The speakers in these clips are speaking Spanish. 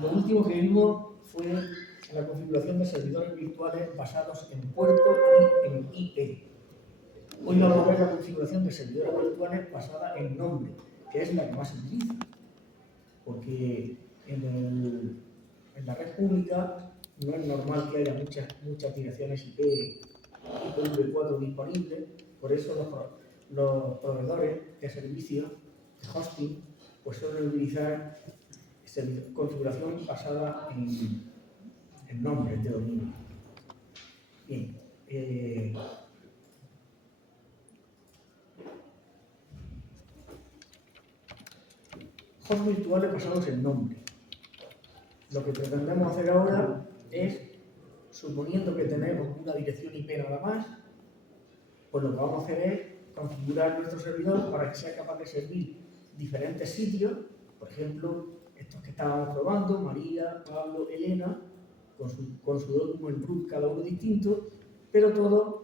Lo último que vimos fue la configuración de servidores virtuales basados en puertos y en IP. Hoy vamos a ver la configuración de servidores virtuales basada en nombre, que es la que más se utiliza. Porque en la red pública no es normal que haya muchas direcciones IP IPv4 disponibles, por eso los proveedores de servicios de hosting pues suelen utilizar configuración basada en nombres de dominio. Bien, hosts virtuales basados en nombre. Lo que pretendemos hacer ahora es, suponiendo que tenemos una dirección IP nada más, pues lo que vamos a hacer es configurar nuestro servidor para que sea capaz de servir diferentes sitios, por ejemplo, estos que estábamos probando, María, Pablo, Elena, con su document root cada uno distinto, pero todos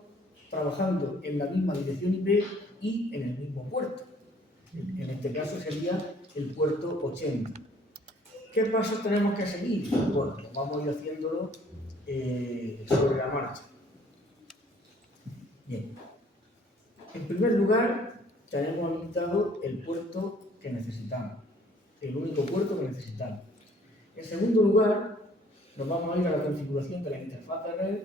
trabajando en la misma dirección IP y en el mismo puerto. En este caso sería el puerto 80. ¿Qué pasos tenemos que seguir? Bueno, vamos a ir haciéndolo sobre la marcha. Bien. En primer lugar, tenemos habilitado el puerto que necesitamos, el único puerto que necesitamos. En segundo lugar, nos vamos a ir a la configuración de la interfaz de red,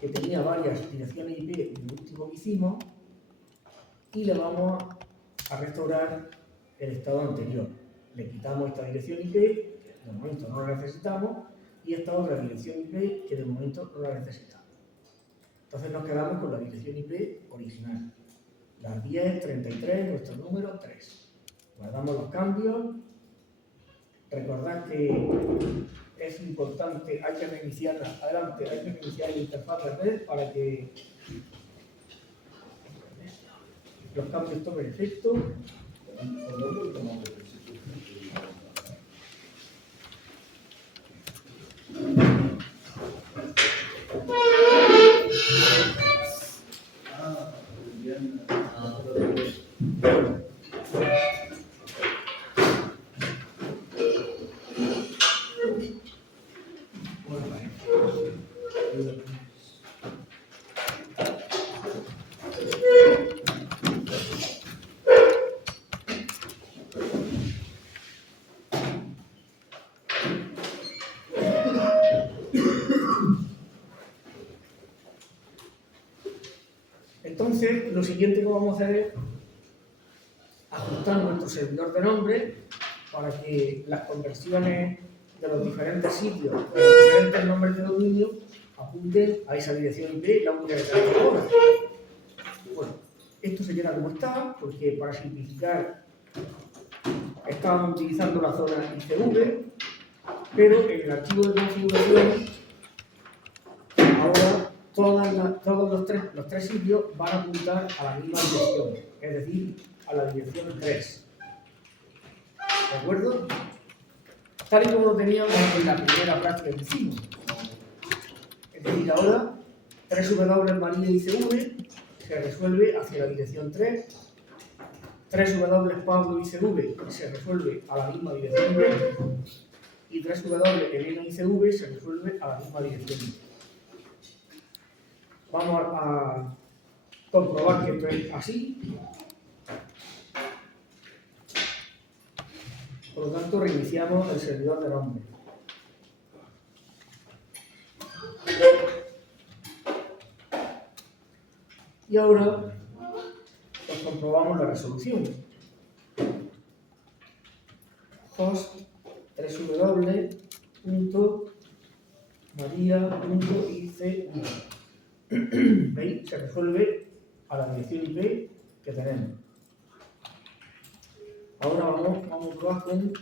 que tenía varias direcciones IP en el último que hicimos, y le vamos a restaurar el estado anterior. Le quitamos esta dirección IP, que de momento no la necesitamos, y esta otra dirección IP, que de momento no la necesitamos. Entonces nos quedamos con la dirección IP original. Las 10.33, nuestro número 3. Guardamos los cambios. Recordad que es importante, hay que reiniciarla. Adelante, hay que reiniciar la interfaz de red para que los cambios tomen efecto. Entonces, lo siguiente que vamos a hacer es ajustar nuestro servidor de nombre para que las conversiones de los diferentes sitios, de los diferentes nombres de dominio, apunten a esa dirección IP, la única que tenemos ahora. Bueno, esto se queda como está, porque para simplificar estábamos utilizando la zona ICV, pero en el archivo de configuración ahora todos los tres sitios van a apuntar a la misma dirección, es decir, a la dirección 3. ¿De acuerdo? Tal y como lo teníamos en la primera práctica que hicimos. Es decir, ahora 3W María ICV se resuelve hacia la dirección 3, 3W Pablo ICV se resuelve a la misma dirección 3 y 3W Elena ICV se resuelve a la misma dirección 3. Vamos a comprobar que esto es así. Por lo tanto, reiniciamos el servidor de nombre. Y ahora pues, comprobamos la resolución. Host www.maria.icu. ¿Veis? Se resuelve a la dirección IP que tenemos. Ahora vamos a probar con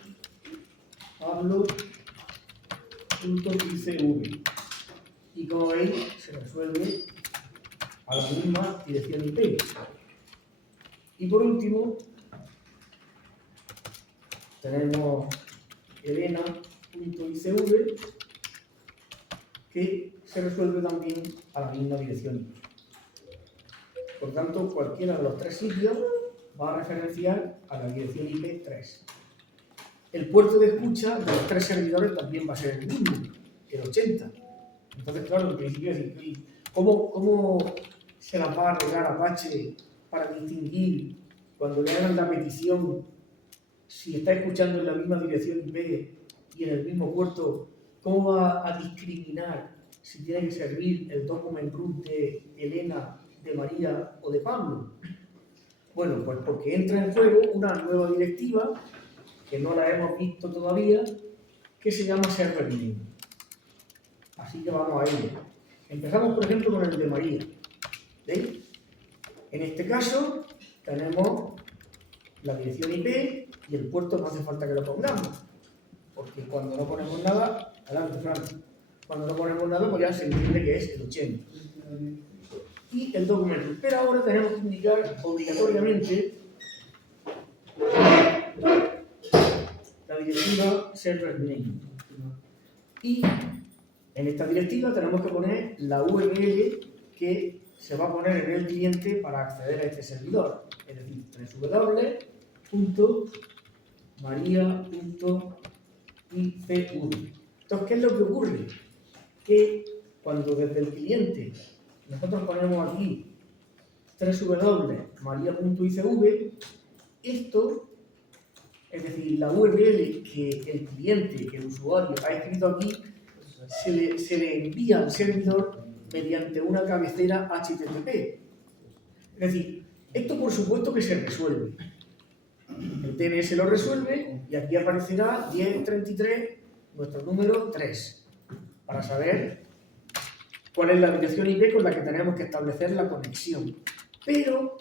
Pablo.icv. Y como veis, se resuelve a la misma dirección IP. Y por último, tenemos Elena.icv, que se resuelve también a la misma dirección IP. Por tanto, cualquiera de los tres sitios va a referenciar a la dirección IP 3. el puerto de escucha de los 3 servidores también va a ser el mismo, el 80. Entonces, claro, en principio es decir, ¿cómo se la va a arreglar Apache para distinguir cuando le hagan la petición si está escuchando en la misma dirección IP y en el mismo puerto? ¿Cómo va a discriminar si tiene que servir el document root de Elena, de María o de Pablo? Bueno, pues porque entra en juego una nueva directiva que no la hemos visto todavía, que se llama server name. Así que vamos a ello. Empezamos, por ejemplo, con el de María. ¿Veis? En este caso tenemos la dirección IP y el puerto no hace falta que lo pongamos, porque cuando no ponemos nada, adelante, Fran, cuando no ponemos nada, pues ya se entiende que es el 80. Y el documento. Pero ahora tenemos que indicar obligatoriamente la directiva server name. Y en esta directiva tenemos que poner la URL que se va a poner en el cliente para acceder a este servidor. Es decir, www.maria.ipv. Entonces, ¿qué es lo que ocurre? Que cuando desde el cliente nosotros ponemos aquí www.maria.icv, esto, es decir, la URL que el cliente, que el usuario ha escrito aquí, se le envía al servidor mediante una cabecera HTTP. Es decir, esto por supuesto que se resuelve. El DNS lo resuelve y aquí aparecerá 1033, nuestro número 3, para saber cuál es la dirección IP con la que tenemos que establecer la conexión. Pero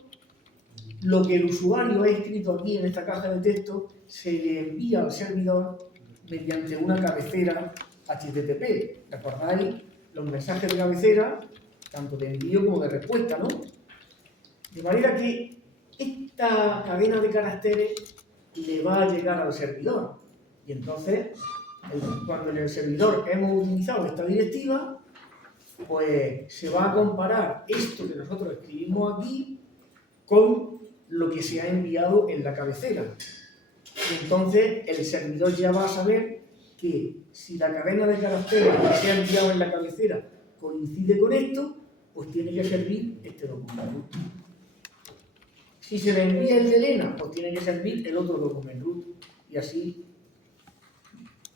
lo que el usuario ha escrito aquí en esta caja de texto se le envía al servidor mediante una cabecera HTTP. ¿Recordáis los mensajes de cabecera, tanto de envío como de respuesta, ¿no? De manera que esta cadena de caracteres le va a llegar al servidor. Y entonces, cuando en el servidor hemos utilizado esta directiva, pues se va a comparar esto que nosotros escribimos aquí con lo que se ha enviado en la cabecera. Y entonces el servidor ya va a saber que si la cadena de caracteres que se ha enviado en la cabecera coincide con esto, pues tiene que servir este documento. Si se le envía el de Elena, pues tiene que servir el otro documento root. Y así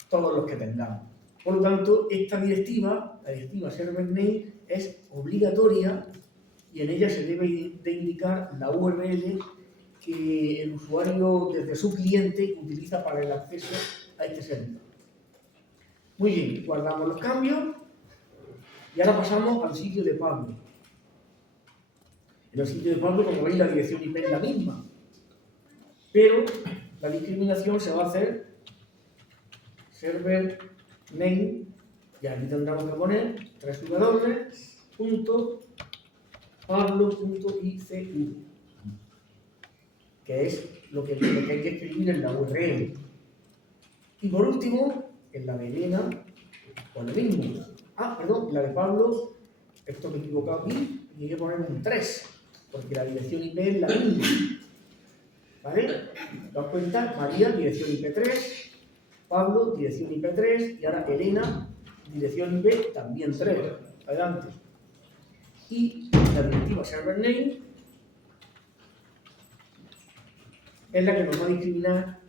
todos los que tengamos. Por lo tanto, esta directiva, la directiva server name, es obligatoria y en ella se debe de indicar la URL que el usuario desde su cliente utiliza para el acceso a este servidor. Muy bien, guardamos los cambios y ahora pasamos al sitio de Pablo. En el sitio de Pablo, como veis, la dirección IP es la misma, pero la discriminación se va a hacer server name, y aquí tendremos que poner www.pablo.icv, que es lo que hay que escribir en la URL. Y por último, en la de Elena, pues lo mismo. Perdón, la de Pablo, esto me he equivocado aquí, y hay que poner un 3, porque la dirección IP es la misma. ¿Vale? ¿Te das cuenta? María, dirección IP 3, Pablo, dirección IP 3, y ahora Elena, dirección IP también 3. Adelante. Y la directiva server name es la que nos va a discriminar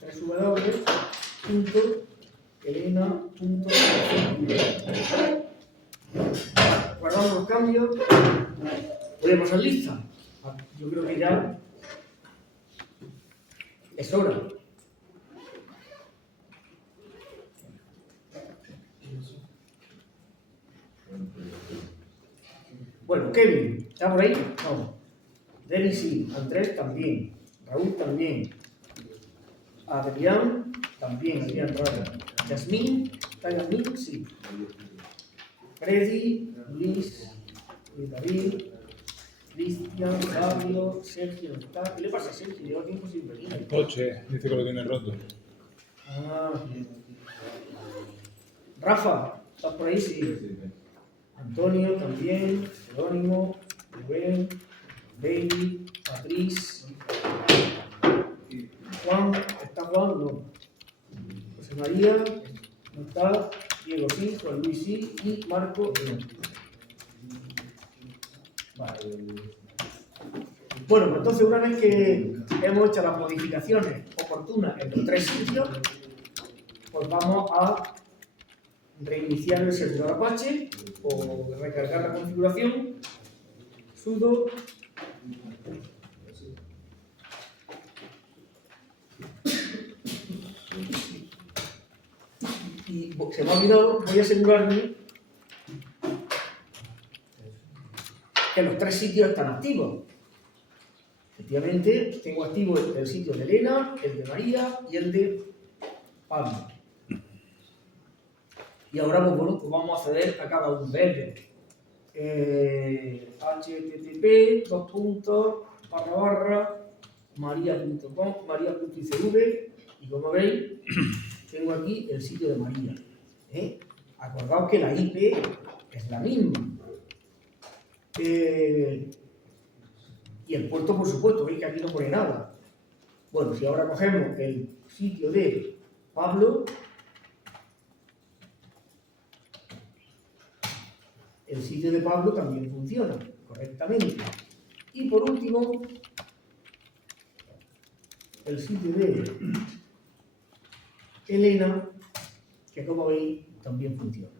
www.elena.icv. Guardamos los cambios. Voy a pasar lista. Yo creo que ya es hora. Bueno, Kevin, ¿está por ahí? No. Denis sí, Andrés también, Raúl también, Adrián también, Adrián Rara. Yasmín, ¿está Yasmín? Sí. Freddy, Luis, David, Cristian, Fabio, Sergio, ¿no está? ¿Qué le pasa a Sergio? Lleva tiempo sin venir. El coche, dice que lo tiene roto. Rafa, ¿estás por ahí? Sí. Antonio también, Jerónimo, Rubén, David, Patriz, Juan, ¿está Juan, no. José María, no está. Diego sí, Juan Luis sí y Marco no. Vale. Bueno, pues entonces una vez que hemos hecho las modificaciones oportunas en los tres sitios, pues vamos a reiniciar el servidor Apache o recargar la configuración sudo y se me ha olvidado, voy a asegurarme que los tres sitios están activos. Efectivamente, tengo activo el sitio de Elena, el de María y el de Pablo. Y ahora pues, bueno, pues vamos a acceder a cada uno de ellos. http://maria.com, maria.icv, y como veis, tengo aquí el sitio de María. Acordaos que la IP es la misma. Y el puerto, por supuesto, veis que aquí no pone nada. Bueno, si ahora cogemos el sitio de Pablo, el sitio de Pablo también funciona correctamente. Y por último, el sitio de Elena, que como veis también funciona.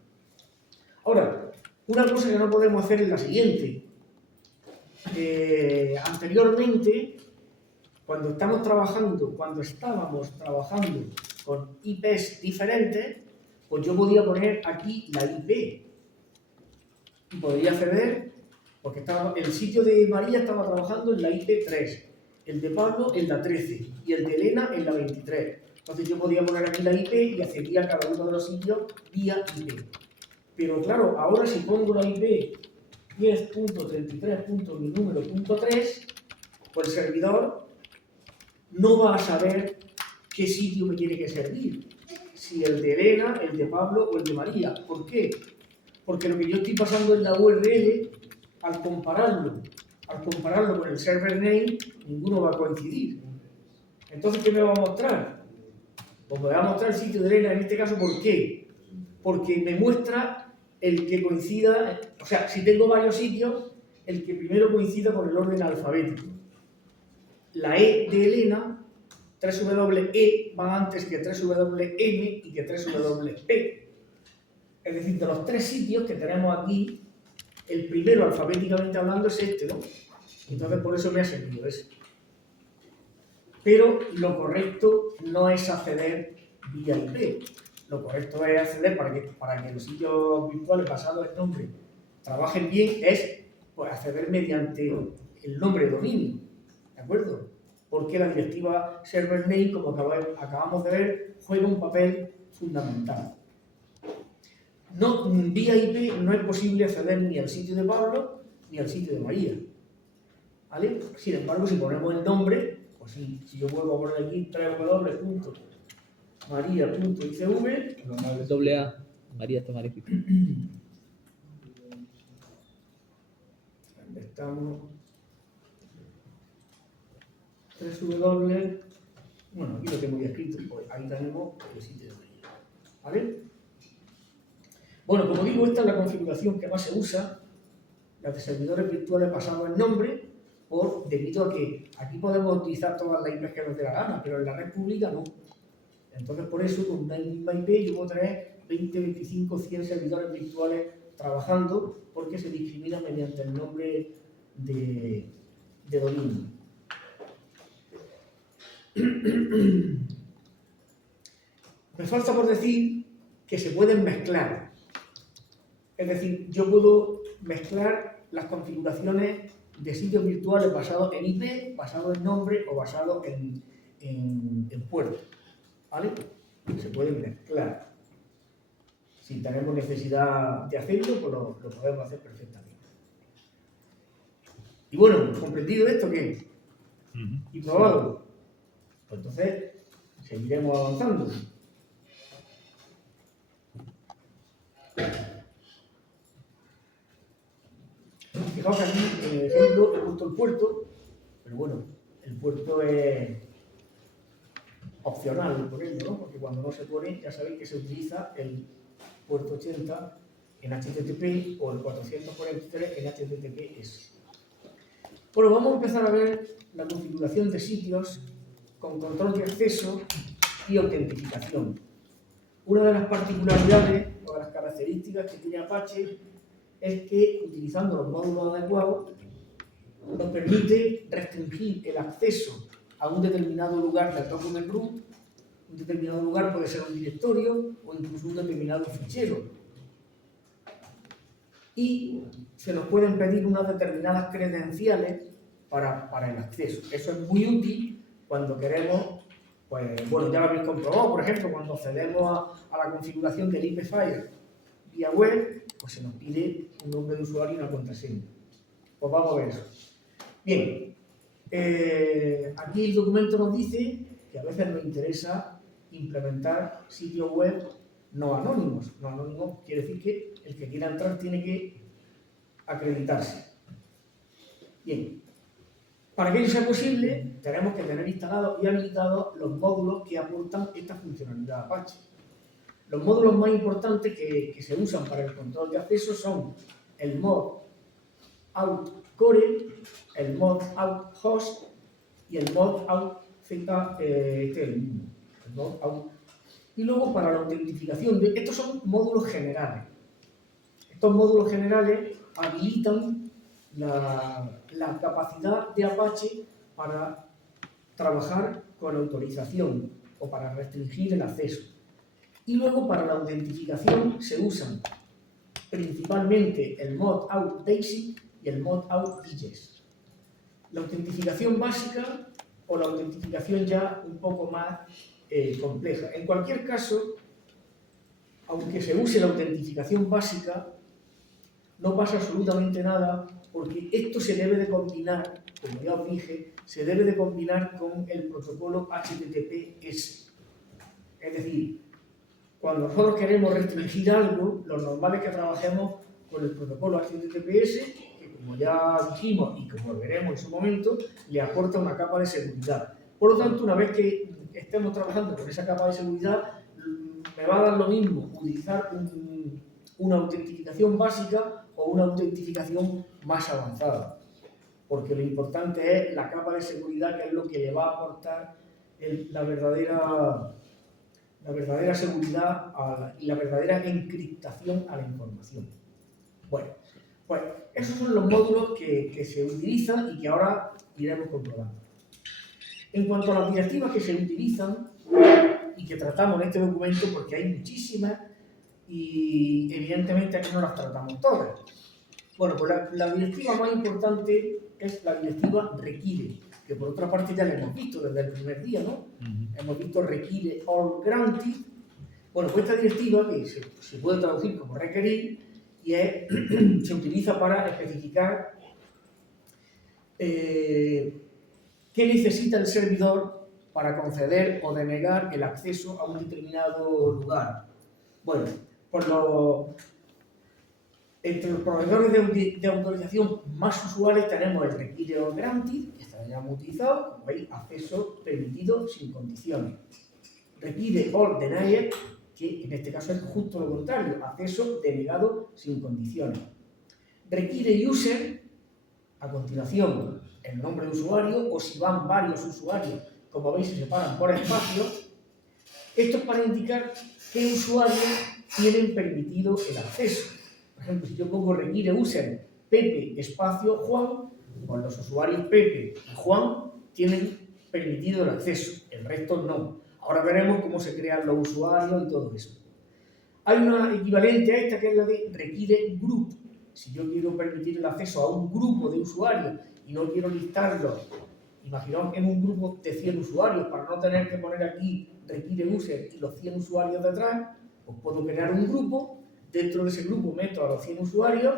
Ahora, una cosa que no podemos hacer es la siguiente. Anteriormente, cuando estábamos trabajando con IPs diferentes, pues yo podía poner aquí la IP y podría acceder, porque el sitio de María estaba trabajando en la IP 3, el de Pablo en la 13 y el de Elena en la 23. Entonces yo podía poner aquí la IP y accedía a cada uno de los sitios vía IP. Pero claro, ahora si pongo la IP 10.33.minúmero.3, pues el servidor no va a saber qué sitio me tiene que servir. Si el de Elena, el de Pablo o el de María. ¿Por qué? Porque lo que yo estoy pasando en la URL, al compararlo con el server name, ninguno va a coincidir. Entonces, ¿qué me va a mostrar? Pues me va a mostrar el sitio de Elena en este caso. ¿Por qué? Porque me muestra el que coincida, o sea, si tengo varios sitios, el que primero coincida con el orden alfabético. La E de Elena, 3W-E, va antes que 3W-M y que 3W-P. Es decir, de los tres sitios que tenemos aquí, el primero alfabéticamente hablando es este, ¿no? Entonces por eso me ha servido ese. Pero lo correcto no es acceder vía IP. Lo correcto es acceder para que los sitios virtuales basados en nombre trabajen bien, es pues, acceder mediante el nombre de dominio. ¿De acuerdo? Porque la directiva server name, como acabamos de ver, juega un papel fundamental. Vía IP no es posible acceder ni al sitio de Pablo ni al sitio de María. ¿Vale? Sin embargo, si ponemos el nombre, pues sí, si yo vuelvo a poner aquí www.maria.icv, Doble A, María está mal escrito. ¿dónde estamos? 3W, bueno, aquí lo tengo ya escrito, pues ahí tenemos el sitio de María. ¿Vale? Bueno, como digo, esta es la configuración que más se usa, la de servidores virtuales basados en nombre, debido a que aquí podemos utilizar todas las IPs que nos dé la gana, pero en la red pública no. Entonces, por eso, con una misma IP yo puedo tener 20, 25, 100 servidores virtuales trabajando, porque se discrimina mediante el nombre de dominio. Me falta por decir que se pueden mezclar. Es decir, yo puedo mezclar las configuraciones de sitios virtuales basados en IP, basados en nombre o basados en puerto. ¿Vale? Se pueden mezclar. Si tenemos necesidad de hacerlo, pues lo podemos hacer perfectamente. Y bueno, comprendido esto, ¿qué? ¿Y probado? Pues entonces seguiremos avanzando. Fijaos que aquí, en el ejemplo, he puesto el puerto, pero bueno, el puerto es opcional ponerlo, ¿no? Porque cuando no se pone, ya sabéis que se utiliza el puerto 80 en HTTP o el 443 en HTTPS. Bueno, vamos a empezar a ver la configuración de sitios con control de acceso y autentificación. Una de las particularidades o de las características que tiene Apache es que, utilizando los módulos adecuados, nos permite restringir el acceso a un determinado lugar del document root. Un determinado lugar puede ser un directorio o incluso un determinado fichero. Y se nos pueden pedir unas determinadas credenciales para el acceso. Eso es muy útil cuando queremos, pues, bueno, ya lo habéis comprobado, por ejemplo, cuando accedemos a la configuración del IPFile vía web, pues se nos pide un nombre de usuario y una contraseña. Pues vamos a ver eso. Bien, aquí el documento nos dice que a veces nos interesa implementar sitios web no anónimos. No anónimos quiere decir que el que quiera entrar tiene que acreditarse. Bien, para que ello sea posible, tenemos que tener instalados y habilitados los módulos que aportan esta funcionalidad Apache. Los módulos más importantes que se usan para el control de acceso son el mod out core, el mod out host y el mod out el mod out. Y luego para la autentificación, estos son módulos generales. Estos módulos generales habilitan la capacidad de Apache para trabajar con autorización o para restringir el acceso. Y luego para la autentificación se usan principalmente el mod out basic y el mod out digest. La autentificación básica o la autentificación ya un poco más compleja. En cualquier caso, aunque se use la autentificación básica, no pasa absolutamente nada porque esto se debe de combinar, como ya os dije, se debe de combinar con el protocolo HTTPS. Es decir, cuando nosotros queremos restringir algo, lo normal es que trabajemos con el protocolo HTTPS, que como ya dijimos y como veremos en su momento, le aporta una capa de seguridad. Por lo tanto, una vez que estemos trabajando con esa capa de seguridad, me va a dar lo mismo utilizar una autentificación básica o una autentificación más avanzada, porque lo importante es la capa de seguridad, que es lo que le va a aportar la verdadera seguridad y la verdadera encriptación a la información. Bueno, pues esos son los módulos que se utilizan y que ahora iremos comprobando. En cuanto a las directivas que se utilizan y que tratamos en este documento, porque hay muchísimas y evidentemente aquí no las tratamos todas. Bueno, pues la directiva más importante es la directiva require, que por otra parte ya la hemos visto desde el primer día, ¿no? Hemos visto require all granted. Bueno, pues esta directiva, que se puede traducir como requerir, y se utiliza para especificar qué necesita el servidor para conceder o denegar el acceso a un determinado lugar. Bueno, entre los proveedores de autorización más usuales tenemos el require all granted, que está ya utilizado, como veis, acceso permitido sin condiciones. Require all denied, que en este caso es justo lo contrario, acceso denegado sin condiciones. Require user, a continuación el nombre de usuario, o si van varios usuarios, como veis se separan por espacios. Esto es para indicar qué usuarios tienen permitido el acceso. Por ejemplo, si yo pongo require user Pepe espacio Juan, pues los usuarios Pepe y Juan tienen permitido el acceso, el resto no. Ahora veremos cómo se crean los usuarios y todo eso. Hay una equivalente a esta, que es la de require group. Si yo quiero permitir el acceso a un grupo de usuarios y no quiero listarlos, imaginaos en un grupo de 100 usuarios, para no tener que poner aquí require user y los 100 usuarios detrás, pues puedo crear un grupo. Dentro de ese grupo meto a los 100 usuarios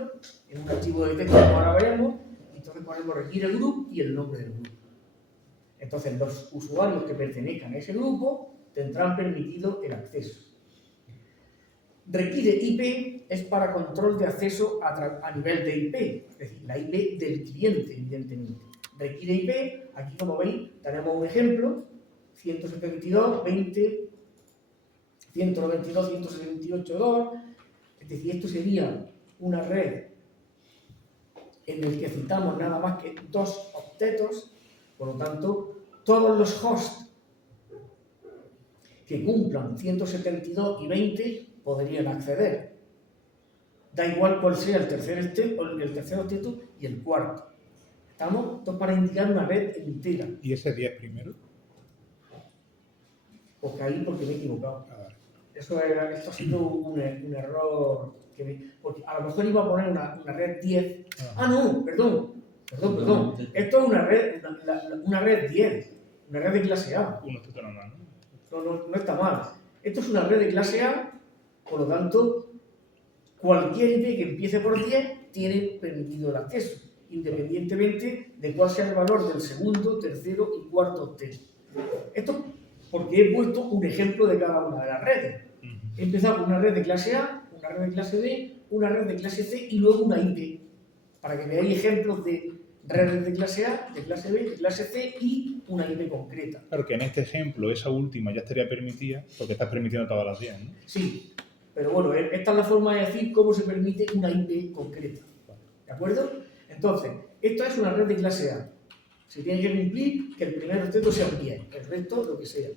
en un archivo de texto, como ahora veremos, y entonces ponemos require group y el nombre del grupo. Entonces los usuarios que pertenezcan a ese grupo tendrán permitido el acceso. Require IP es para control de acceso a nivel de IP, es decir, la IP del cliente, evidentemente. Require IP, aquí como veis tenemos un ejemplo, 172, 20, 192, 178, 2. Es decir, esto sería una red en el que citamos nada más que 2 octetos. Por lo tanto, todos los hosts que cumplan 172 y 20 podrían acceder. Da igual cuál sea el tercer octeto y el cuarto. ¿Estamos? Esto es para indicar una red entera. ¿Y ese 10 primero? Pues caí porque me he equivocado. Ah, vale. Esto ha sido un error. Porque a lo mejor iba a poner una red 10. Ah, no, perdón. Esto es una red 10. Una red de clase A. Un octeto normal, ¿no? No está mal. Esto es una red de clase A, por lo tanto, cualquier IP que empiece por 10 tiene permitido el acceso, independientemente de cuál sea el valor del segundo, tercero y cuarto octeto. Esto porque he puesto un ejemplo de cada una de las redes. He empezado con una red de clase A, una red de clase B, una red de clase C y luego una IP, para que veáis ejemplos de redes de clase A, de clase B, de clase C y una IP concreta. Claro que en este ejemplo esa última ya estaría permitida porque estás permitiendo todas las 10, ¿no? Sí, pero bueno, esta es la forma de decir cómo se permite una IP concreta. ¿De acuerdo? Entonces, esto es una red de clase A. Se tiene que cumplir que el primer octeto sea un 10, el resto lo que sea.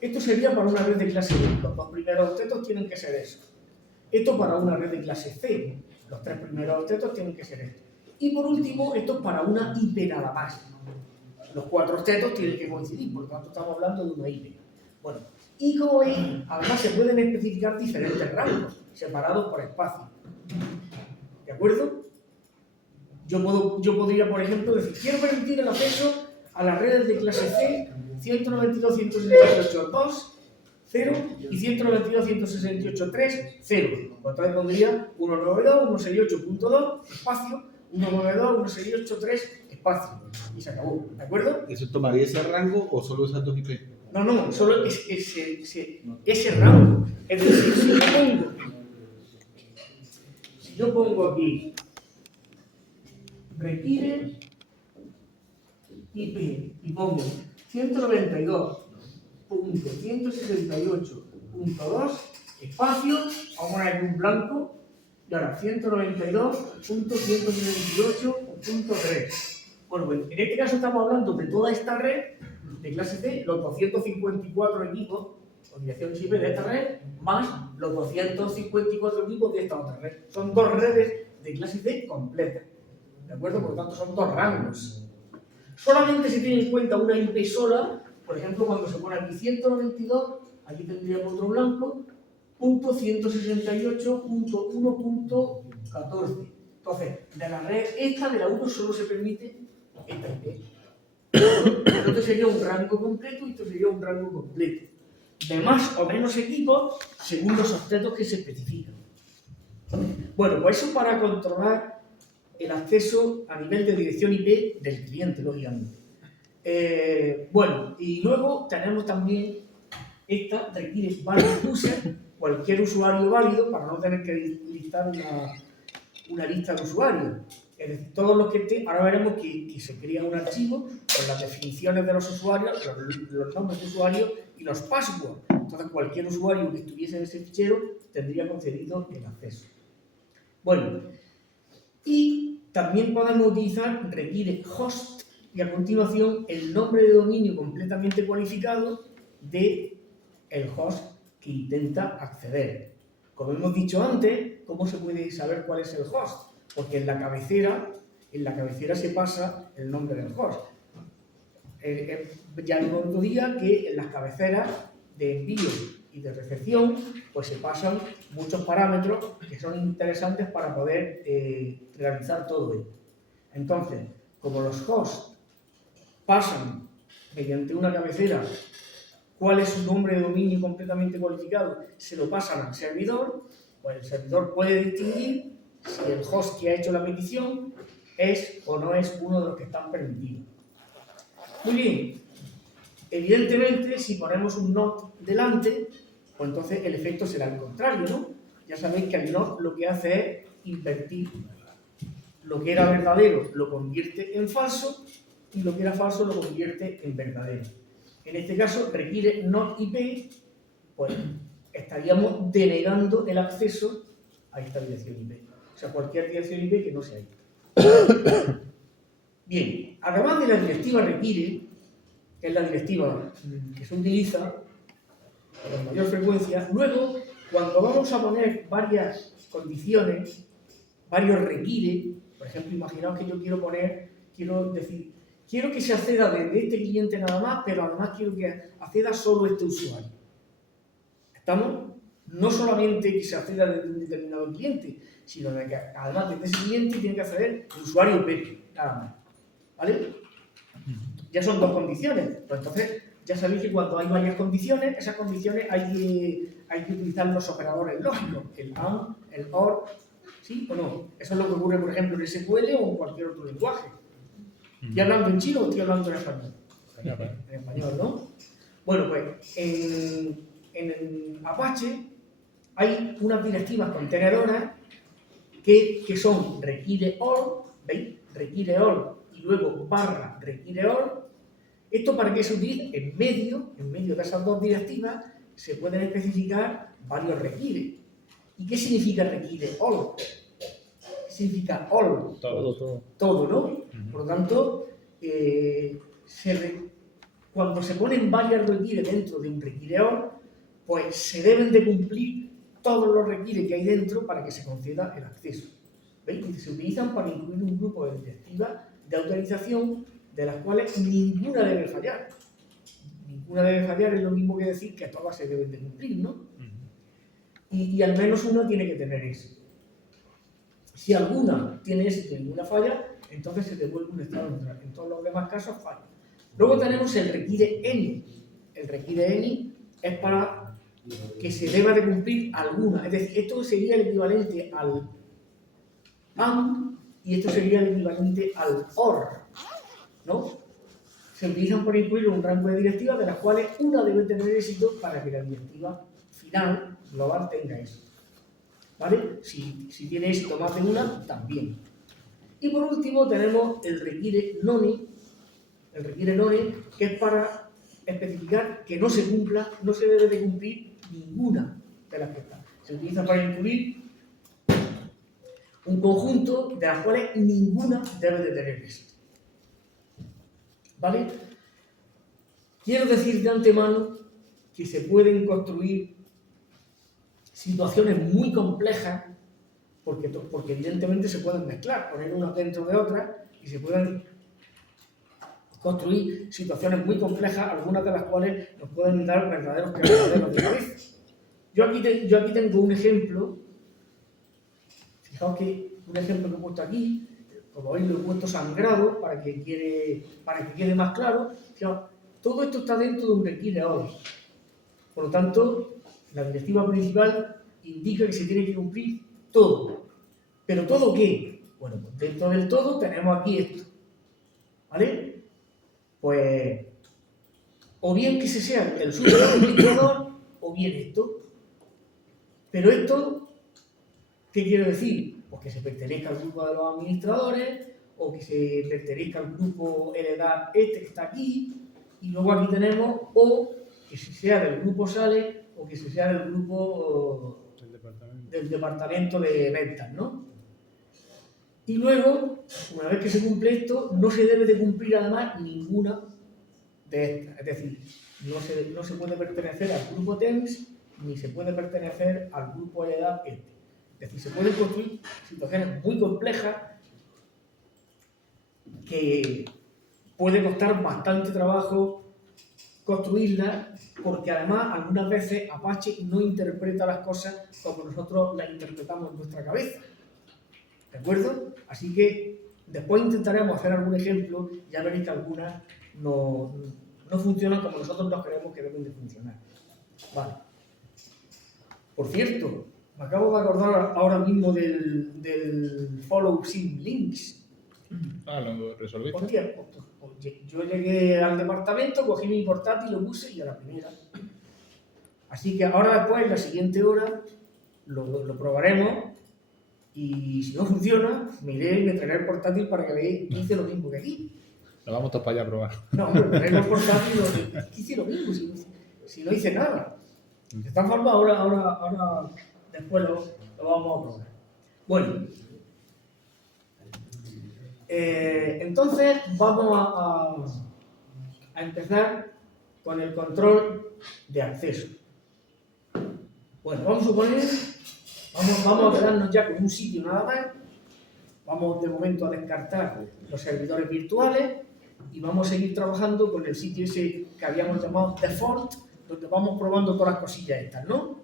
Esto sería para una red de clase B. Los 2 primeros octetos tienen que ser eso. Esto para una red de clase C. Los 3 primeros octetos tienen que ser esto. Y por último, esto es para una IP nada más. Los 4 octetos tienen que coincidir, por lo tanto estamos hablando de una IP. Bueno, y como veis, además se pueden especificar diferentes rangos, separados por espacio. ¿De acuerdo? Yo podría, por ejemplo, decir, quiero permitir el acceso a las redes de clase C 192.168.2, 0 y 192.168.3, 0. Por tanto, pondría 192.168.2, espacio, 192.168.3, espacio. Y se acabó, ¿de acuerdo? ¿Eso tomaría ese rango o solo esas 2 IP? No, solo ese rango. Es decir, si yo pongo aquí requiere IP y pongo 192.168.2 espacio, vamos a poner aquí un blanco, y ahora 192.168.3. Bueno, pues en este caso estamos hablando de toda esta red de clase C, los 254 equipos o direcciones IP de esta red, más los 254 equipos de esta otra red. Son 2 redes de clase C completas. ¿De acuerdo? Por lo tanto, son 2 rangos. Solamente se tiene en cuenta una IP sola, por ejemplo, cuando se pone aquí 192, aquí tendríamos otro blanco, .168.1.14. Entonces, de la red esta, de la 1, solo se permite esta IP. Pero esto sería un rango completo y esto sería un rango completo. De más o menos equipos, según los octetos que se especifican. Bueno, pues eso para controlar el acceso a nivel de dirección IP del cliente, lógicamente. Bueno, y luego tenemos también esta requiere valid user, cualquier usuario válido, para no tener que listar una lista de usuarios. Es decir, todos los que estén, ahora veremos que se crea un archivo con las definiciones de los usuarios, los nombres de usuarios y los passwords. Entonces, cualquier usuario que estuviese en ese fichero tendría concedido el acceso. Bueno, y también podemos utilizar requiere host y a continuación el nombre de dominio completamente cualificado de el host que intenta acceder. Como hemos dicho antes, ¿cómo se puede saber cuál es el host? Porque en la cabecera se pasa el nombre del host. Ya vimos otro día que en las cabeceras de envío y de recepción pues se pasan muchos parámetros que son interesantes para poder realizar todo esto. Entonces, como los hosts pasan mediante una cabecera cuál es su nombre de dominio completamente cualificado, se lo pasan al servidor, pues el servidor puede distinguir si el host que ha hecho la petición es o no es uno de los que están permitidos. Muy bien, evidentemente si ponemos un not delante, pues entonces el efecto será el contrario, ¿no? Ya sabéis que el not lo que hace es invertir. Lo que era verdadero lo convierte en falso y lo que era falso lo convierte en verdadero. En este caso, requiere not IP, pues estaríamos denegando el acceso a esta dirección IP. O sea, cualquier dirección IP que no sea esta. Bien, además de la directiva requiere, que es la directiva que se utiliza con mayor frecuencia, luego, cuando vamos a poner varias condiciones, varios requiere, por ejemplo, imaginaos que yo quiero decir, quiero que se acceda desde este cliente nada más, pero además quiero que acceda solo este usuario. ¿Estamos? No solamente que se acceda desde un determinado cliente, sino de que además desde ese cliente tiene que acceder el usuario Pepe, nada más. ¿Vale? Ya son dos condiciones. Pues entonces, ya sabéis que cuando hay varias condiciones, esas condiciones hay que utilizar los operadores lógicos, el AND, el OR, ¿sí o no? Eso es lo que ocurre, por ejemplo, en SQL o en cualquier otro lenguaje. ¿Estoy hablando en chino o estoy hablando en español? En español, ¿no? Bueno, pues en Apache hay unas directivas contenedoras que son require all, ¿veis? Require all y luego barra require all. ¿Esto para qué se utiliza? En medio de esas dos directivas se pueden especificar varios require. ¿Y qué significa require all? ¿Qué significa all? Todo, ¿no? Por lo tanto, cuando se ponen varias require dentro de un require all, pues se deben de cumplir todos los require que hay dentro para que se conceda el acceso. ¿Veis? Y se utilizan para incluir un grupo de directivas de autorización de las cuales ninguna debe fallar. Ninguna debe fallar es lo mismo que decir que todas se deben de cumplir, ¿no? Y al menos una tiene que tener éxito. Si alguna tiene éxito y ninguna falla, entonces se devuelve un estado neutral. En todos los demás casos falla. Luego tenemos el require any. El require any es para que se deba de cumplir alguna. Es decir, esto sería el equivalente al AND y esto sería el equivalente al OR, ¿no? Se utilizan para incluir un rango de directivas de las cuales una debe tener éxito para que la directiva final global tenga éxito. ¿Vale? Si tiene éxito más de una, también. Y por último tenemos el require none, que es para especificar que no se cumpla, no se debe de cumplir ninguna de las que están. Se utiliza para incluir un conjunto de las cuales ninguna debe de tener éxito. ¿Vale? Quiero decir de antemano que se pueden construir situaciones muy complejas porque evidentemente se pueden mezclar, poner una dentro de otra y se pueden construir situaciones muy complejas, algunas de las cuales nos pueden dar verdaderos quebraderos de cabeza. Yo aquí tengo un ejemplo. Fijaos que un ejemplo que he puesto aquí, como veis lo he puesto sangrado para que quede más claro. Fijaos, todo esto está dentro de un require all. Por lo tanto, la directiva principal indica que se tiene que cumplir todo. ¿Pero todo qué? Bueno, pues dentro del todo tenemos aquí esto. ¿Vale? Pues, o bien que ese sea el superadministrador, o bien esto. Pero esto, ¿qué quiere decir? Pues que se pertenezca al grupo de los administradores, o que se pertenezca al grupo heredad este que está aquí, y luego aquí tenemos, o que se sea del grupo sale, o que se sea del grupo del departamento de ventas, ¿no? Y luego, una vez que se cumple esto, no se debe de cumplir además ninguna de estas. Es decir, no se puede pertenecer al grupo TEMS, ni se puede pertenecer al grupo heredad este. Es decir, se pueden construir situaciones muy complejas que puede costar bastante trabajo construirlas, porque además algunas veces Apache no interpreta las cosas como nosotros las interpretamos en nuestra cabeza. ¿De acuerdo? Así que después intentaremos hacer algún ejemplo y ya veréis que algunas no funcionan como nosotros nos creemos que deben de funcionar. Vale. Por cierto, me acabo de acordar ahora mismo del follow sim links. ¿Lo resolviste? Hostia, yo llegué al departamento, cogí mi portátil, lo puse y a la primera. Así que ahora después, en la siguiente hora, lo probaremos y si no funciona, me iré y me traeré el portátil para que veáis que hice lo mismo que aquí. Nos vamos todos para allá a probar. No, hombre, ponerlo portátil, hice lo mismo, si no hice nada. De esta forma, ahora después lo vamos a probar. Bueno, entonces vamos a empezar con el control de acceso. Bueno, vamos a suponer, vamos a quedarnos ya con un sitio nada más. Vamos de momento a descartar los servidores virtuales y vamos a seguir trabajando con el sitio ese que habíamos llamado default, donde vamos probando todas las cosillas estas, ¿no?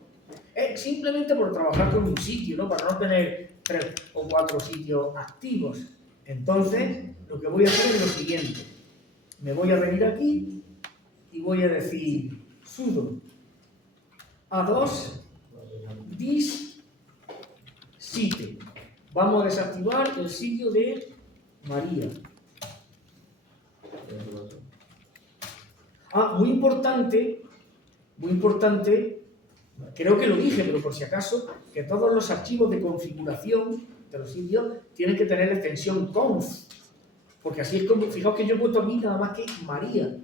Es simplemente por trabajar con un sitio, ¿no? Para no tener 3 o 4 sitios activos. Entonces, lo que voy a hacer es lo siguiente. Me voy a venir aquí y voy a decir sudo a2 dis site. Vamos a desactivar el sitio de María. Muy importante, creo que lo dije, pero por si acaso, que todos los archivos de configuración de los sitios tienen que tener la extensión conf, porque así es como, fijaos que yo he puesto aquí nada más que María,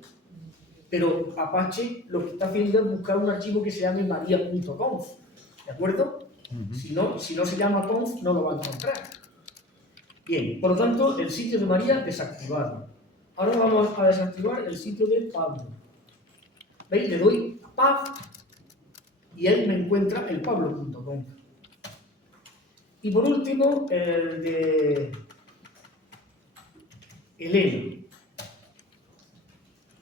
pero Apache lo que está haciendo es buscar un archivo que se llame maria.conf, ¿de acuerdo? Si no se llama conf, no lo va a encontrar. Bien, por lo tanto, el sitio de María desactivado. Ahora vamos a desactivar el sitio de Pablo. ¿Veis? Le doy pub y él me encuentra el pablo.conf. Y por último, el de Elena.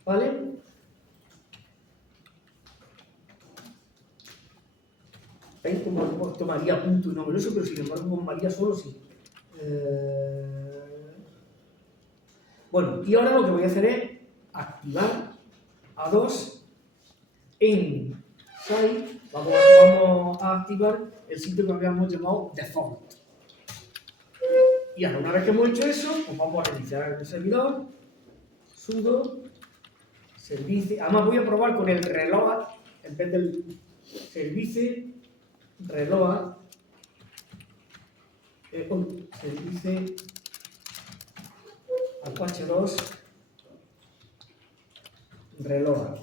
¿Vale? ¿Veis cómo he puesto María punto y numeroso? Pero sin embargo con María solo sí. Bueno, y ahora lo que voy a hacer es activar A2 en site. Vamos a activar el sitio que habíamos llamado default. Y ahora, una vez que hemos hecho eso, pues vamos a reiniciar el servidor. Sudo service. Además voy a probar con el reload en vez del service reload. Service Apache 2 reload.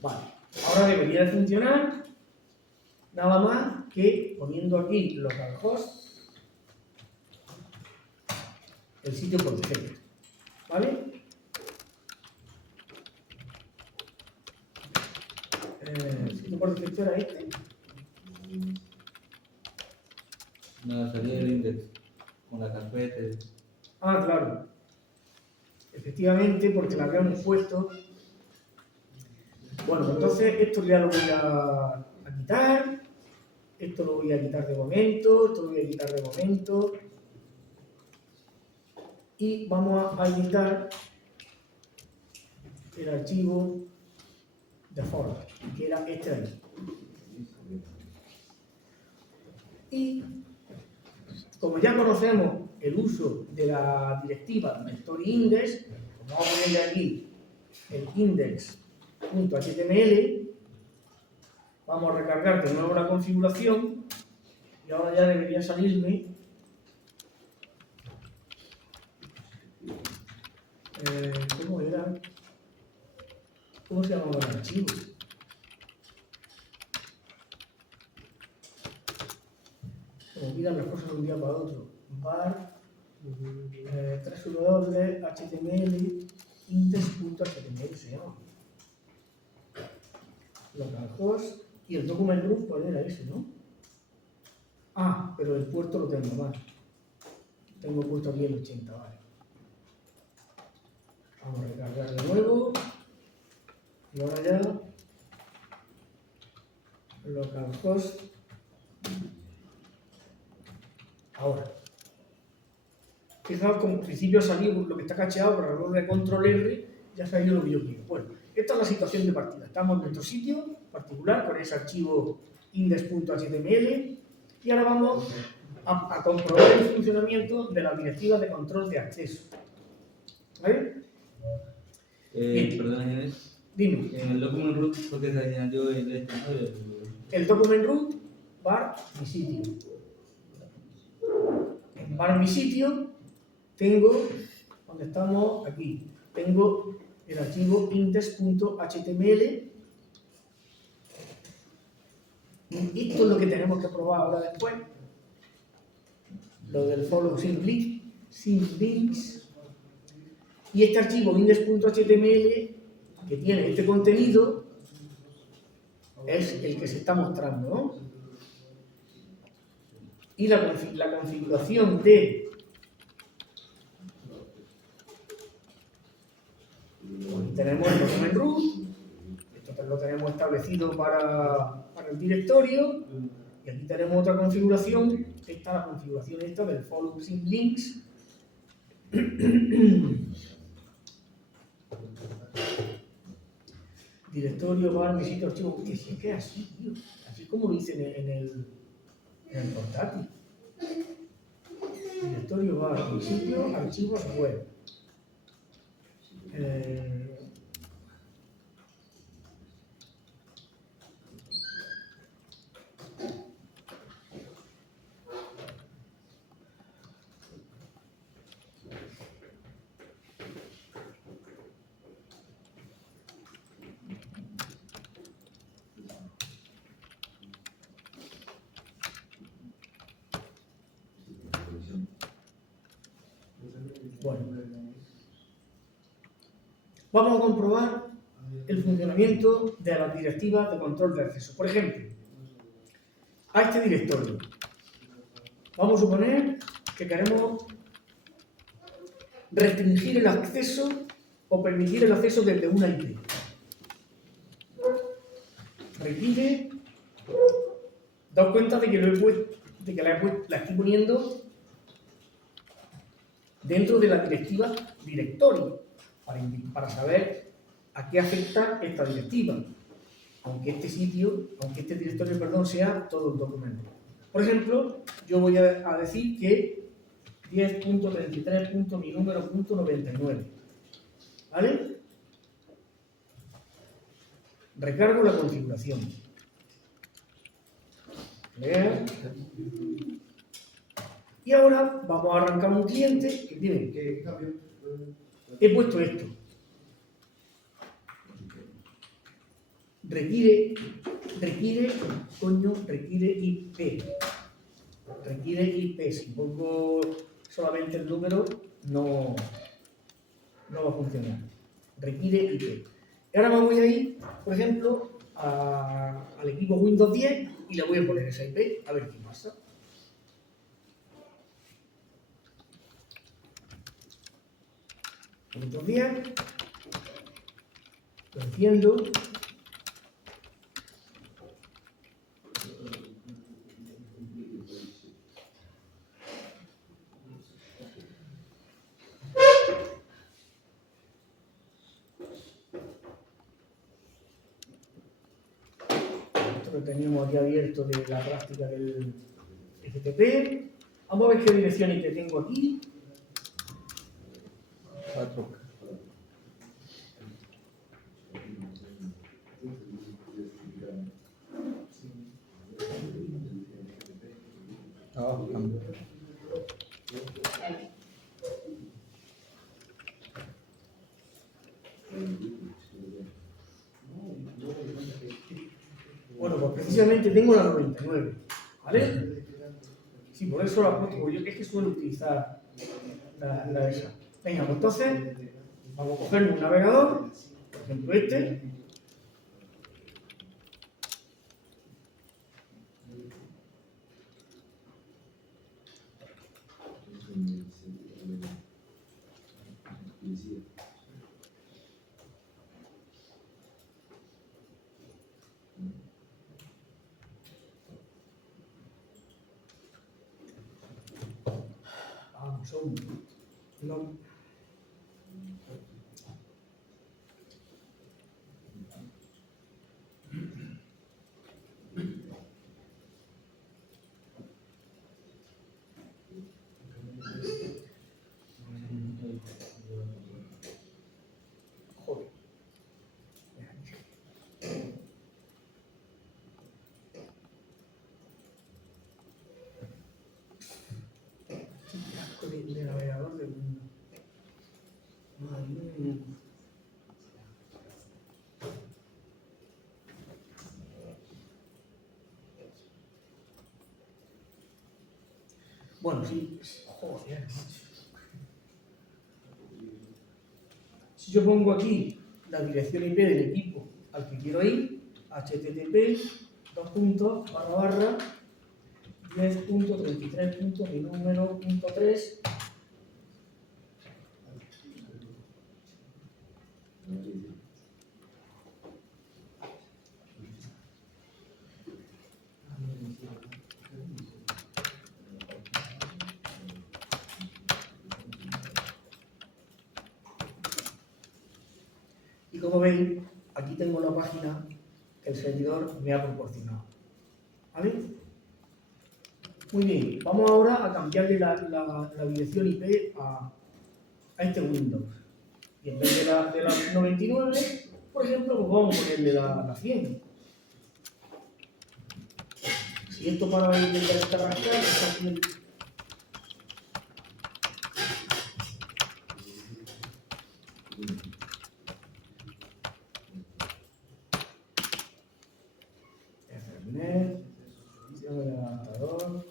Vale, ahora debería de funcionar nada más que poniendo aquí localhost el sitio por defecto. ¿Vale? El sitio por defecto era este. No, salía el index con la carpeta. Claro. Efectivamente, porque la habíamos puesto. Bueno, entonces esto ya lo voy a quitar. Esto lo voy a quitar de momento. Esto lo voy a quitar de momento. Y vamos a editar el archivo default, que era este de aquí. Y como ya conocemos el uso de la directiva story_index, vamos a ponerle aquí el index.html, vamos a recargar de nuevo la configuración y ahora ya debería salirme ¿cómo era? ¿Cómo se llamaba el archivo? Se me olvidan las cosas de un día para otro. Var 3w html index.html se llama. Localhost y el document group, ¿cuál era ese, no? Pero el puerto lo tengo mal. Tengo puesto aquí el 80, vale. Vamos a recargar de nuevo. Y ahora ya localhost. Ahora. Fijaos como al principio ha salido lo que está cacheado, pero luego de control R ya ha salido lo que yo quiero. Bueno, esta es la situación de partida. Estamos en nuestro sitio particular con ese archivo index.html y ahora vamos a comprobar el funcionamiento de las directivas de control de acceso. ¿Vale? Perdona, Inés. Dime. En el document root, ¿por qué se añadió el este? El document root var mi sitio. En var mi sitio tengo donde estamos aquí. Tengo el archivo index.html. Y esto es lo que tenemos que probar ahora después. Lo del follow sin links. Y este archivo index.html que tiene este contenido es el que se está mostrando, ¿no? Y la configuración de tenemos el document root, esto lo tenemos establecido para el directorio, y aquí tenemos otra configuración, esta la configuración esta del follow sin links. Directorio, bar, mi sitio, archivo, que si es que es así, tío, así es como lo dicen en el portátil. Directorio, bar, mi sitio, archivos web. Bueno, vamos a comprobar el funcionamiento de las directivas de control de acceso. Por ejemplo, a este directorio. Vamos a suponer que queremos restringir el acceso o permitir el acceso desde una IP. Requiere, daos cuenta de que la estoy poniendo dentro de la directiva directorio, para saber a qué afecta esta directiva, aunque este directorio, perdón, sea todo el documento. Por ejemplo, yo voy a decir que 10.33.minúmero.99, ¿vale? Recargo la configuración. Leer. Y ahora vamos a arrancar un cliente que tiene que he puesto esto. Requiere IP. Requiere IP. Si pongo solamente el número, no va a funcionar. Requiere IP. Y ahora me voy a ir, por ejemplo, al equipo Windows 10 y le voy a poner esa IP a ver qué pasa. Windows 10, lo enciendo. Esto que teníamos aquí abierto de la práctica del FTP. Vamos a ver qué dirección IP tengo aquí. 4K. Cambio. Bueno, pues precisamente tengo la 99, ¿vale? Sí, por eso la he puesto, porque yo es que suelo utilizar la esa. Venga, pues entonces vamos a coger un navegador, por ejemplo este. Vamos, no. Joder. De navegador de Windows. Bueno, sí. Joder, macho. Si yo pongo aquí la dirección IP del equipo al que quiero ir, http 10.33.3. Y como veis, aquí tengo la página que el servidor me ha proporcionado. ¿Vale? Muy bien, vamos ahora a cambiarle la dirección IP a este Windows. Y en vez de la 99, por ejemplo, pues vamos a ponerle la 100. Si esto para de intentar arrancar, está haciendo... Ethernet, servicio del adaptador.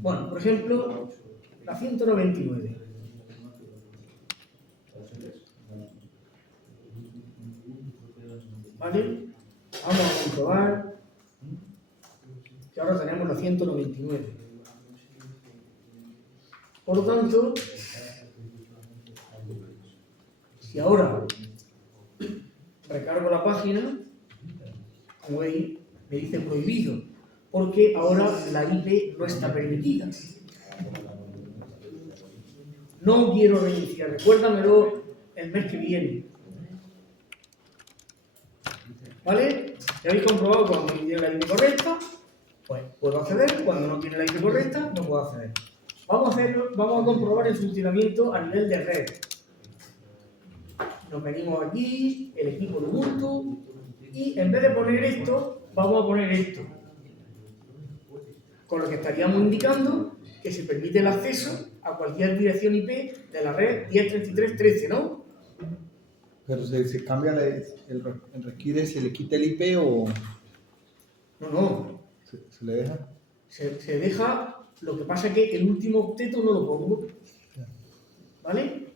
Bueno, por ejemplo, la 199. ¿Vale? Vamos a comprobar que ahora tenemos la 199. Por lo tanto, si ahora recargo la página, como veis, me dice prohibido, porque ahora la IP no está permitida. No quiero reiniciar, recuérdamelo el mes que viene. ¿Vale? Ya habéis comprobado que cuando tiene la IP correcta, pues puedo acceder, cuando no tiene la IP correcta, no puedo acceder. Vamos a comprobar el funcionamiento a nivel de red. Nos venimos aquí, el equipo de Ubuntu, y en vez de poner esto, vamos a poner esto. Con lo que estaríamos indicando que se permite el acceso a cualquier dirección IP de la red 10.33.13, ¿no? Pero se cambia el requiere, se le quita el IP o No. se le deja. Se deja, lo que pasa es que el último octeto no lo pongo. ¿Vale?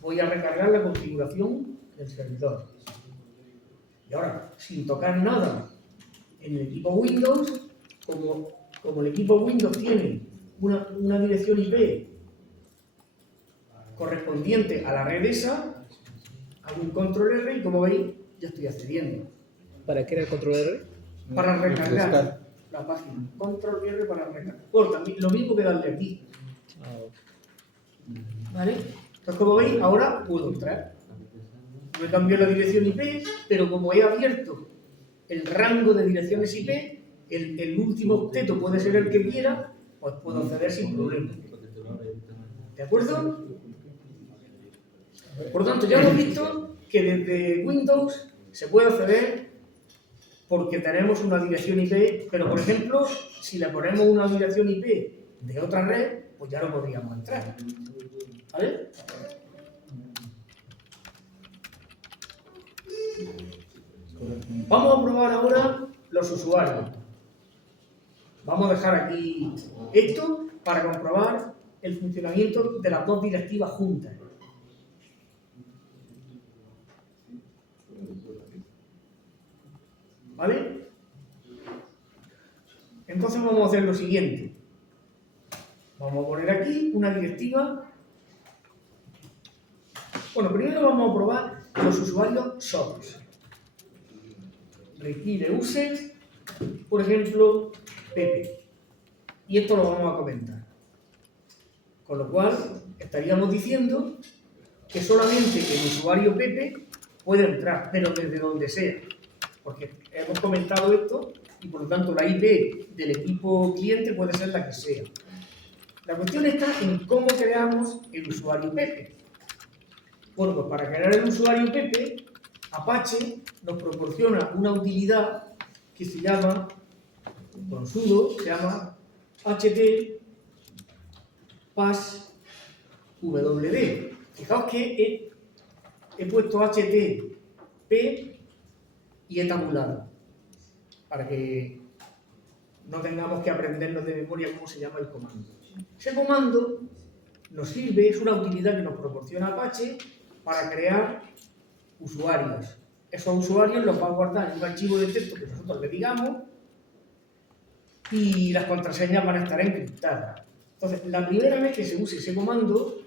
Voy a recargar la configuración del servidor. Y ahora, sin tocar nada en el equipo Windows, como el equipo Windows tiene una dirección IP correspondiente a la red esa, hago un control R y como veis, ya estoy accediendo. ¿Para qué era el control R? Para recargar Refrescar. la página. Control R para recargar. Lo mismo que darle aquí. Ah, ok. ¿Vale? Entonces, como veis, ahora puedo entrar. No he cambiado la dirección IP, pero como he abierto el rango de direcciones IP, el último octeto puede ser el que quiera, pues puedo acceder sin problema. ¿De acuerdo? Por lo tanto, ya hemos visto que desde Windows se puede acceder porque tenemos una dirección IP, pero por ejemplo, si le ponemos una dirección IP de otra red, pues ya no podríamos entrar. ¿Vale? Vamos a probar ahora los usuarios. Vamos a dejar aquí esto para comprobar el funcionamiento de las dos directivas juntas. ¿Vale? Entonces vamos a hacer lo siguiente. Vamos a poner aquí una directiva. Bueno, primero vamos a probar los usuarios solos. Requiere use, por ejemplo, Pepe. Y esto lo vamos a comentar. Con lo cual, estaríamos diciendo que solamente el usuario Pepe puede entrar, pero desde donde sea. Porque hemos comentado esto y por lo tanto la IP del equipo cliente puede ser la que sea. La cuestión está en cómo creamos el usuario Pepe. Bueno, pues para crear el usuario Pepe, Apache nos proporciona una utilidad que se llama, con sudo, se llama ht pass WD. Fijaos que he puesto HTTP y he tabulado, para que no tengamos que aprendernos de memoria cómo se llama el comando. Ese comando nos sirve, es una utilidad que nos proporciona Apache para crear usuarios. Esos usuarios los va a guardar en un archivo de texto que nosotros le digamos y las contraseñas van a estar encriptadas. Entonces, la primera vez que se use ese comando,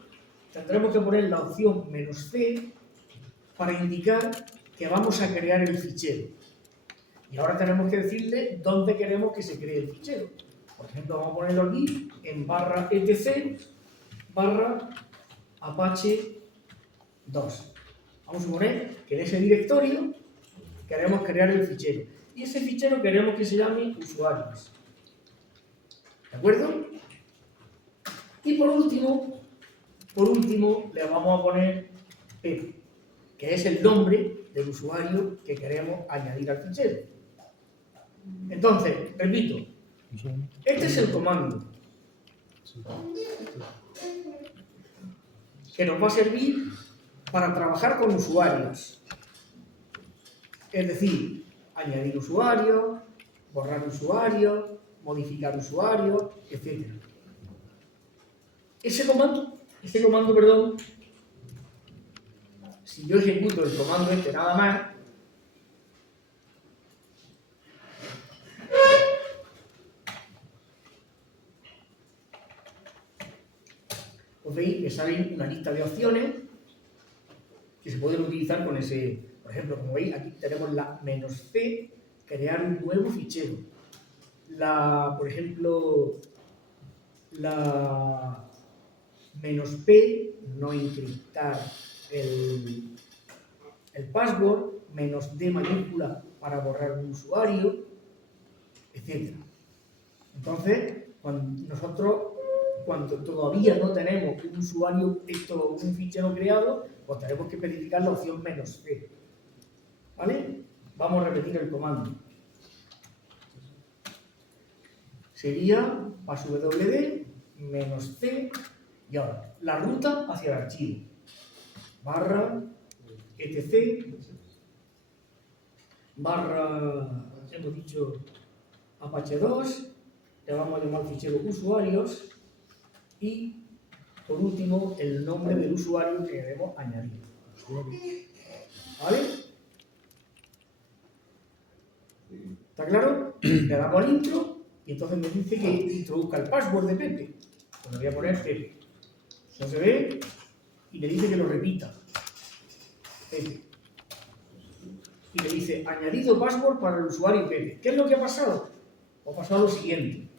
tendremos que poner la opción "-c" para indicar que vamos a crear el fichero. Y ahora tenemos que decirle dónde queremos que se cree el fichero. Por ejemplo, vamos a ponerlo aquí en /etc /Apache 2. Vamos a suponer que en ese directorio queremos crear el fichero. Y ese fichero queremos que se llame usuarios. ¿De acuerdo? Y por último, le vamos a poner Pepe, que es el nombre del usuario que queremos añadir al fichero. Entonces, repito, este es el comando que nos va a servir para trabajar con usuarios. Es decir, añadir usuarios, borrar usuarios, modificar usuarios, etc. Ese comando, si yo ejecuto el comando este nada más, os veis que sale una lista de opciones que se pueden utilizar con ese. Por ejemplo, como veis, aquí tenemos la "-c", crear un nuevo fichero. Por ejemplo, la "-p", no encriptar el password, "-d" mayúscula para borrar un usuario, etc. Entonces, cuando todavía no tenemos un usuario, un fichero creado, pues tenemos que especificar la opción "-c". ¿Vale? Vamos a repetir el comando. Sería /wd "-c", y ahora la ruta hacia el archivo. /etc hemos dicho Apache 2, le vamos a llamar fichero usuarios y por último el nombre del usuario que queremos añadir. ¿Vale? ¿Está claro? Le damos al intro y entonces me dice que introduzca el password de Pepe. Pues le voy a poner Pepe. Eso se ve y le dice que lo repita. Pepe. Y le dice añadido password para el usuario Pepe. ¿Qué es lo que ha pasado? Ha pasado lo siguiente,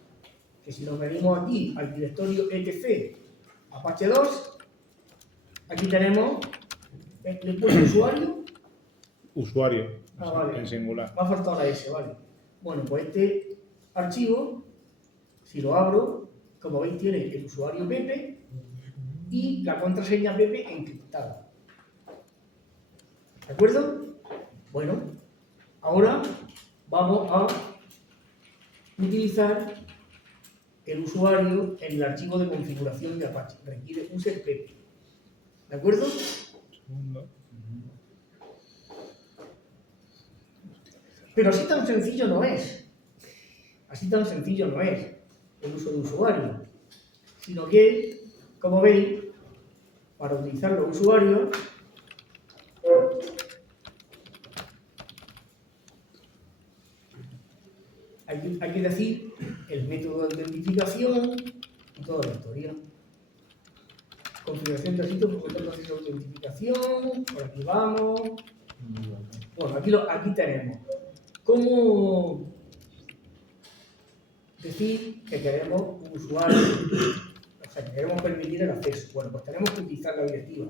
que si nos venimos aquí al directorio etc Apache 2, aquí tenemos el usuario. Usuario, Vale. en singular. Me ha faltado la S, vale. Bueno, pues este archivo, si lo abro, como veis tiene el usuario Pepe y la contraseña Pepe encriptada. ¿De acuerdo? Bueno, ahora vamos a utilizar el usuario en el archivo de configuración de Apache. Requiere user Pepe. ¿De acuerdo? Pero así tan sencillo no es. Así tan sencillo no es el uso de usuario. Sino que, como veis, para utilizar los usuarios, hay que decir el método de autentificación y toda la historia. Configuración de sitio, por proceso de autentificación, por aquí vamos. Bueno, aquí tenemos cómo decir que queremos un usuario, o sea, que queremos permitir el acceso. Bueno, pues tenemos que utilizar la directiva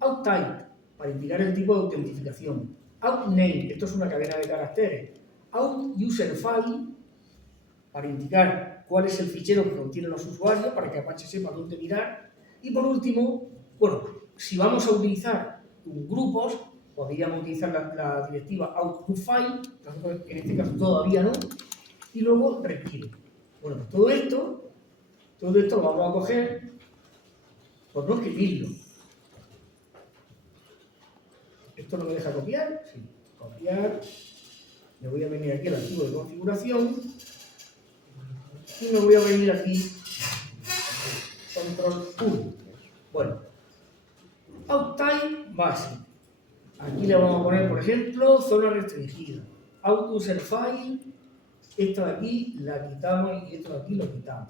outType para indicar el tipo de autentificación. OutName, esto es una cadena de caracteres. OutUserFile para indicar cuál es el fichero que contienen los usuarios, para que Apache sepa dónde mirar. Y por último, bueno, si vamos a utilizar grupos, podríamos utilizar la directiva OutGroupFile, en este caso todavía no, y luego requiere. Bueno, pues todo esto lo vamos a coger por no escribirlo. Esto no me deja copiar. Sí, copiar. Me voy a venir aquí al archivo de configuración y me voy a venir aquí, control 1. Bueno, OutType base. Aquí le vamos a poner, por ejemplo, zona restringida. AutoUserFile, esta de aquí la quitamos y esto de aquí lo quitamos.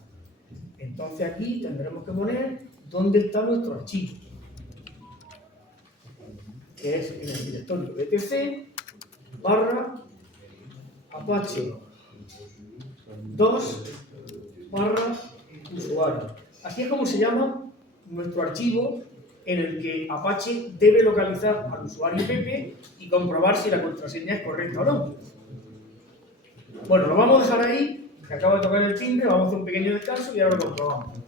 Entonces aquí tendremos que poner dónde está nuestro archivo, que es en el directorio etc barra Apache 2 barra usuario. Así es como se llama nuestro archivo en el que Apache debe localizar al usuario Pepe y comprobar si la contraseña es correcta o no. Bueno, lo vamos a dejar ahí, que acabo de tocar el timbre, vamos a hacer un pequeño descanso y ahora lo comprobamos.